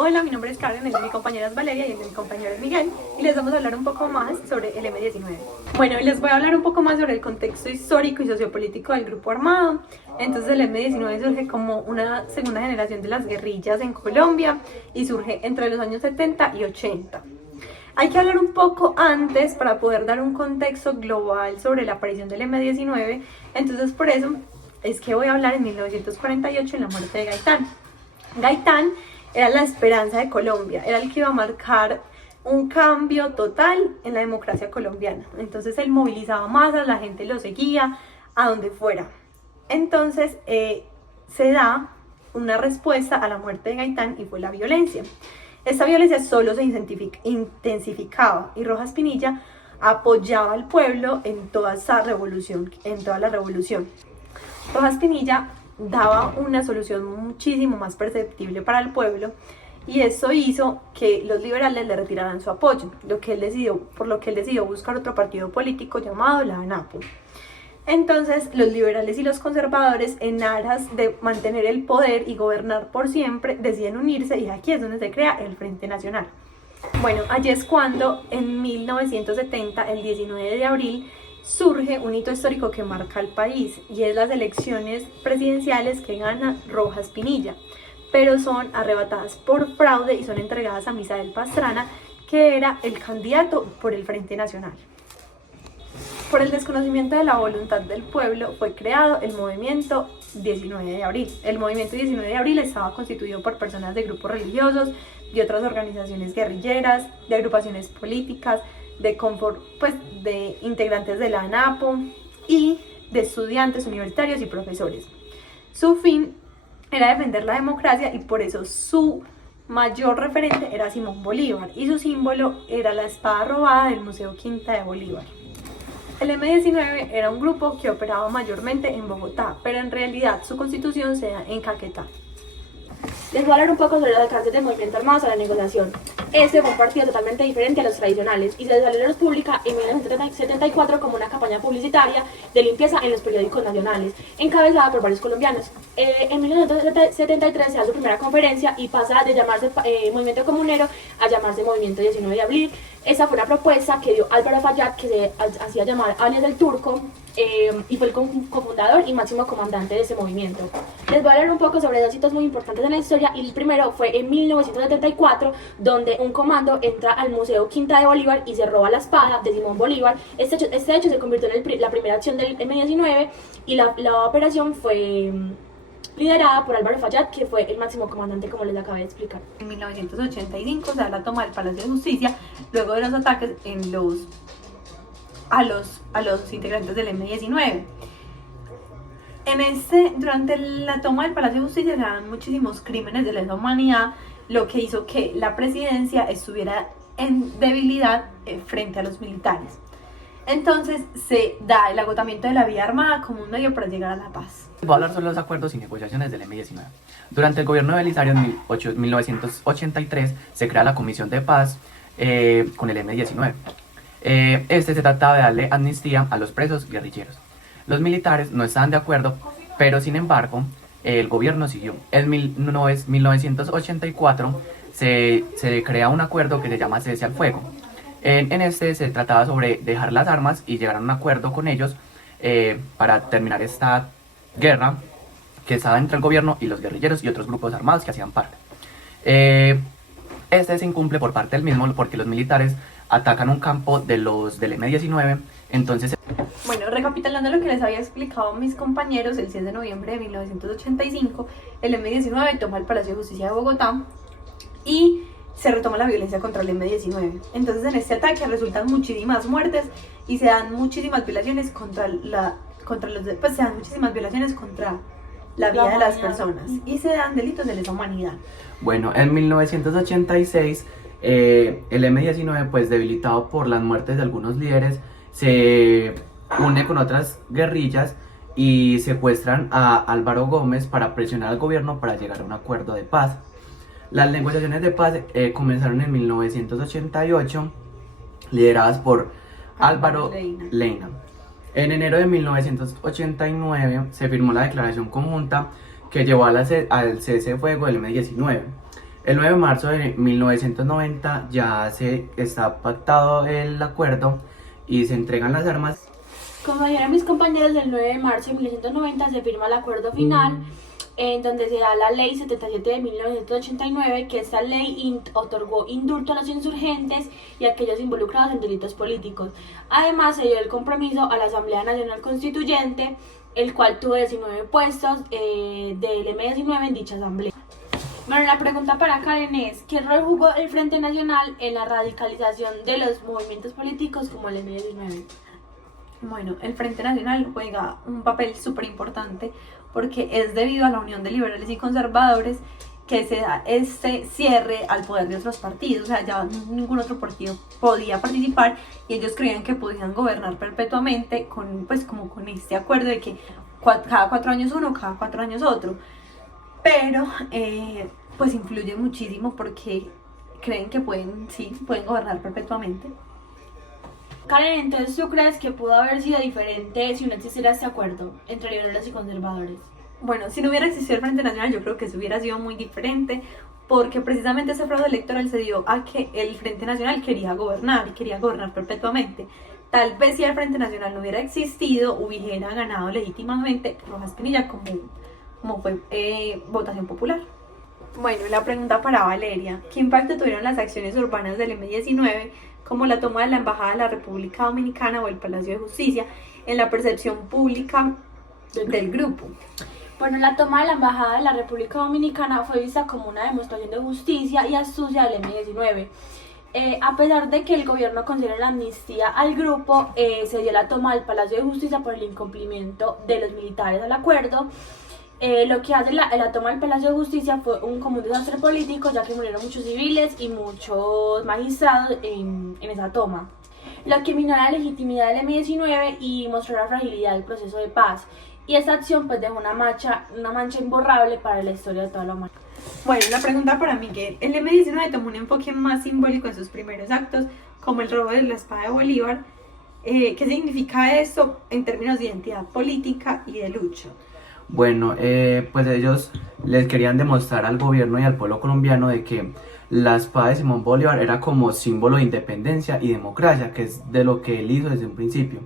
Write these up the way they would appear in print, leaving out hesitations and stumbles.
Hola, mi nombre es Karen, el de mi compañera es Valeria y el de mi compañero es Miguel, y les vamos a hablar un poco más sobre el M-19. Bueno, les voy a hablar un poco más sobre el contexto histórico y sociopolítico del grupo armado. Entonces el M-19 surge como una segunda generación de las guerrillas en Colombia y surge entre los años 70 y 80. Hay que hablar un poco antes para poder dar un contexto global sobre la aparición del M-19, entonces por eso es que voy a hablar en 1948 en la muerte de Gaitán. Gaitán era la esperanza de Colombia, era el que iba a marcar un cambio total en la democracia colombiana. Entonces él movilizaba masas, la gente lo seguía a donde fuera. Entonces se da una respuesta a la muerte de Gaitán y fue la violencia. Esta violencia solo se intensificaba y Rojas Pinilla apoyaba al pueblo en toda esa revolución, en toda la revolución. Rojas Pinilla daba una solución muchísimo más perceptible para el pueblo y eso hizo que los liberales le retiraran su apoyo, por lo que él decidió buscar otro partido político llamado la ANAPO. Entonces los liberales y los conservadores, en aras de mantener el poder y gobernar por siempre, deciden unirse y aquí es donde se crea el Frente Nacional. Bueno, allí es cuando en 1970, el 19 de abril, surge un hito histórico que marca al país y es las elecciones presidenciales que gana Rojas Pinilla, pero son arrebatadas por fraude y son entregadas a Misael Pastrana, que era el candidato por el Frente Nacional. Por el desconocimiento de la voluntad del pueblo fue creado el movimiento 19 de abril. El movimiento 19 de abril estaba constituido por personas de grupos religiosos, de otras organizaciones guerrilleras, de agrupaciones políticas, de integrantes de la ANAPO y de estudiantes universitarios y profesores. Su fin era defender la democracia y por eso su mayor referente era Simón Bolívar y su símbolo era la espada robada del Museo Quinta de Bolívar. El M-19 era un grupo que operaba mayormente en Bogotá, pero en realidad su constitución se da en Caquetá. Les voy a hablar un poco sobre los alcances del movimiento armado a la negociación. Este fue un partido totalmente diferente a los tradicionales y se salió a la luz pública en 1974 como una campaña publicitaria de limpieza en los periódicos nacionales, encabezada por varios colombianos. En 1973 se da su primera conferencia y pasa de llamarse Movimiento Comunero a llamarse Movimiento 19 de Abril. Esa fue una propuesta que dio Álvaro Fallat, que se hacía llamar alias del Turco, y fue el cofundador y máximo comandante de ese movimiento. Les voy a hablar un poco sobre dos hitos muy importantes en la historia y el primero fue en 1974, donde un comando entra al Museo Quinta de Bolívar y se roba la espada de Simón Bolívar. Este hecho se convirtió en la primera acción del M-19 y la operación fue liderada por Álvaro Fallat, que fue el máximo comandante, como les acabé de explicar. En 1985 se da la toma del Palacio de Justicia luego de los ataques a los integrantes del M-19. Durante la toma del Palacio de Justicia se dan muchísimos crímenes de lesa humanidad, lo que hizo que la presidencia estuviera en debilidad frente a los militares. Entonces se da el agotamiento de la vía armada como un medio para llegar a la paz. Voy a hablar sobre los acuerdos y negociaciones del M-19. Durante el gobierno de Belisario en 1983 se crea la Comisión de Paz con el M-19. Se trataba de darle amnistía a los presos guerrilleros. Los militares no estaban de acuerdo, pero sin embargo el gobierno siguió. En 1984 se crea un acuerdo que se llama cese al fuego. En este se trataba sobre dejar las armas y llegar a un acuerdo con ellos para terminar esta guerra que estaba entre el gobierno y los guerrilleros y otros grupos armados que hacían parte. Se incumple por parte del mismo porque los militares atacan un campo del M-19, entonces... Bueno, recapitulando lo que les había explicado a mis compañeros, el 6 de noviembre de 1985, el M-19 toma el Palacio de Justicia de Bogotá y se retoma la violencia contra el M-19. Entonces en este ataque resultan muchísimas muertes y se dan muchísimas violaciones contra la vida de las personas y se dan delitos de lesa humanidad. Bueno, en 1986 el M-19, pues debilitado por las muertes de algunos líderes, se une con otras guerrillas y secuestran a Álvaro Gómez para presionar al gobierno para llegar a un acuerdo de paz. Las negociaciones de paz comenzaron en 1988, lideradas por Álvaro Leyna. En enero de 1989 se firmó la declaración conjunta que llevó al cese de fuego del M-19. El 9 de marzo de 1990 ya se está pactado el acuerdo y se entregan las armas. Como dijeron mis compañeros, el 9 de marzo de 1990 se firma el acuerdo final en donde se da la ley 77 de 1989, que esta ley otorgó indulto a los insurgentes y a aquellos involucrados en delitos políticos. Además, se dio el compromiso a la Asamblea Nacional Constituyente, el cual tuvo 19 puestos del M19 en dicha asamblea. Bueno, la pregunta para Karen es, ¿qué rol jugó el Frente Nacional en la radicalización de los movimientos políticos como el M19? Bueno, el Frente Nacional juega un papel súper importante porque es debido a la unión de liberales y conservadores que se da este cierre al poder de otros partidos. O sea, ya ningún otro partido podía participar y ellos creían que podían gobernar perpetuamente con, pues, como con este acuerdo de que cada 4 años uno, cada 4 años otro. Pero pues influye muchísimo porque creen que pueden gobernar perpetuamente. Karen, entonces ¿tú crees que pudo haber sido diferente si no existiera este acuerdo entre liberales y conservadores? Bueno, si no hubiera existido el Frente Nacional, yo creo que eso hubiera sido muy diferente, porque precisamente ese fraude electoral se dio a que el Frente Nacional quería gobernar perpetuamente. Tal vez si el Frente Nacional no hubiera existido, hubiera ganado legítimamente Rojas Pinilla como fue votación popular. Bueno, la pregunta para Valeria: ¿qué impacto tuvieron las acciones urbanas del M19, como la toma de la Embajada de la República Dominicana o el Palacio de Justicia, en la percepción pública del grupo? Bueno, la toma de la Embajada de la República Dominicana fue vista como una demostración de justicia y astucia del M19. A pesar de que el gobierno considera la amnistía al grupo, se dio la toma del Palacio de Justicia por el incumplimiento de los militares al acuerdo. Lo que hace la toma del Palacio de Justicia fue como un desastre político, ya que murieron muchos civiles y muchos magistrados en esa toma, lo que minó la legitimidad del M19 y mostró la fragilidad del proceso de paz. Y esta acción pues dejó una mancha imborrable para la historia de toda la humanidad. Bueno, la pregunta para Miguel: el M19 tomó un enfoque más simbólico en sus primeros actos, como el robo de la espada de Bolívar. ¿Qué significa esto en términos de identidad política y de lucha? Bueno, pues ellos les querían demostrar al gobierno y al pueblo colombiano de que la espada de Simón Bolívar era como símbolo de independencia y democracia, que es de lo que él hizo desde un principio.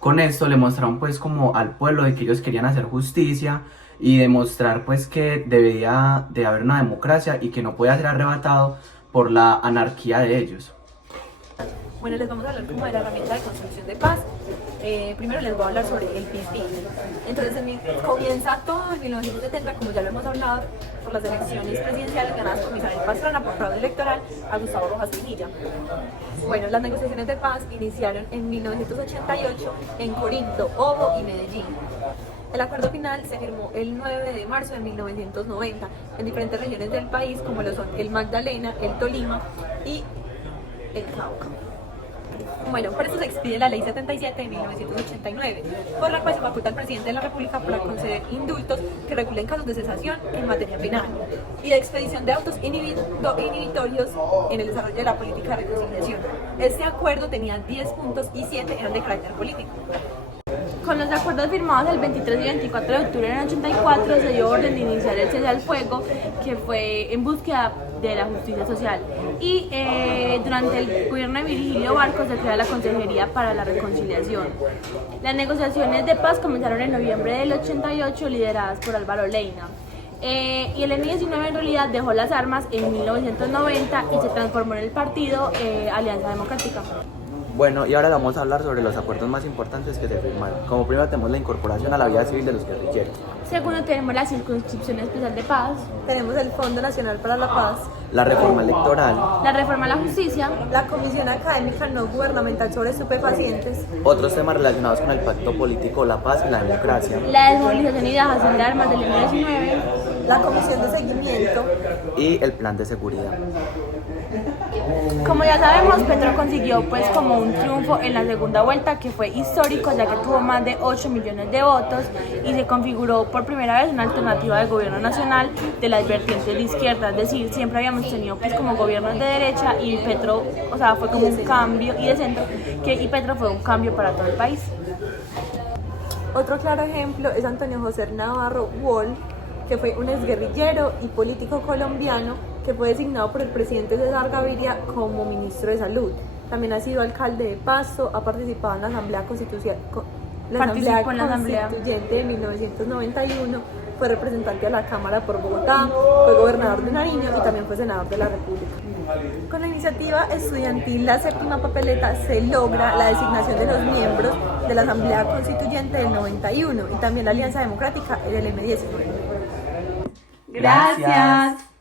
Con esto le mostraron pues como al pueblo de que ellos querían hacer justicia y demostrar pues que debía de haber una democracia y que no podía ser arrebatado por la anarquía de ellos. Bueno, les vamos a hablar como de la herramienta de construcción de paz. Primero les voy a hablar sobre el peace building. Entonces comienza todo en 1970, como ya lo hemos hablado, por las elecciones presidenciales ganadas por Misael Pastrana por fraude electoral a Gustavo Rojas Pinilla. Bueno, las negociaciones de paz iniciaron en 1988 en Corinto, Obo y Medellín. El acuerdo final se firmó el 9 de marzo de 1990 en diferentes regiones del país, como lo son el Magdalena, el Tolima y el Cauca. Bueno, por eso se expide la Ley 77 de 1989, por la cual se faculta al presidente de la República para conceder indultos que regulen casos de cesación en materia penal y de expedición de autos inhibitorios en el desarrollo de la política de reconciliación. Este acuerdo tenía 10 puntos y 7 eran de carácter político. Con los acuerdos firmados el 23 y 24 de octubre del 84 se dio orden de iniciar el cese al fuego, que fue en búsqueda de la justicia social. Y durante el gobierno de Virgilio Barco se crea la Consejería para la Reconciliación. Las negociaciones de paz comenzaron en noviembre del 88, lideradas por Álvaro Leyna. Y el M19 en realidad dejó las armas en 1990 y se transformó en el partido Alianza Democrática. Bueno, y ahora vamos a hablar sobre los acuerdos más importantes que se firmaron. Como primero tenemos la incorporación a la vida civil de los guerrilleros. Segundo tenemos la Circunscripción Especial de Paz. Tenemos el Fondo Nacional para la Paz, La reforma electoral. La reforma a la justicia. la Comisión Académica No Gubernamental sobre Estupefacientes, Otros temas relacionados con el pacto político, la paz y la democracia. La desmovilización y dejación de armas del M19. la Comisión de Seguimiento. Y el plan de seguridad. Como ya sabemos, Petro consiguió pues como un triunfo en la segunda vuelta que fue histórico, ya que tuvo más de 8 millones de votos y se configuró por primera vez una alternativa de gobierno nacional de las vertientes de izquierda, es decir, siempre habíamos tenido pues como gobiernos de derecha y Petro, o sea, fue como un cambio, y de centro, y Petro fue un cambio para todo el país. Otro claro ejemplo es Antonio José Navarro Wall, que fue un exguerrillero y político colombiano que fue designado por el presidente César Gaviria como ministro de Salud. También ha sido alcalde de Pasto, ha participado en la Asamblea Constituyente de 1991, fue representante a la Cámara por Bogotá, fue gobernador de Nariño y también fue senador de la República. Con la iniciativa estudiantil La Séptima Papeleta se logra la designación de los miembros de la Asamblea Constituyente del 91 y también la Alianza Democrática, el LM19. Gracias.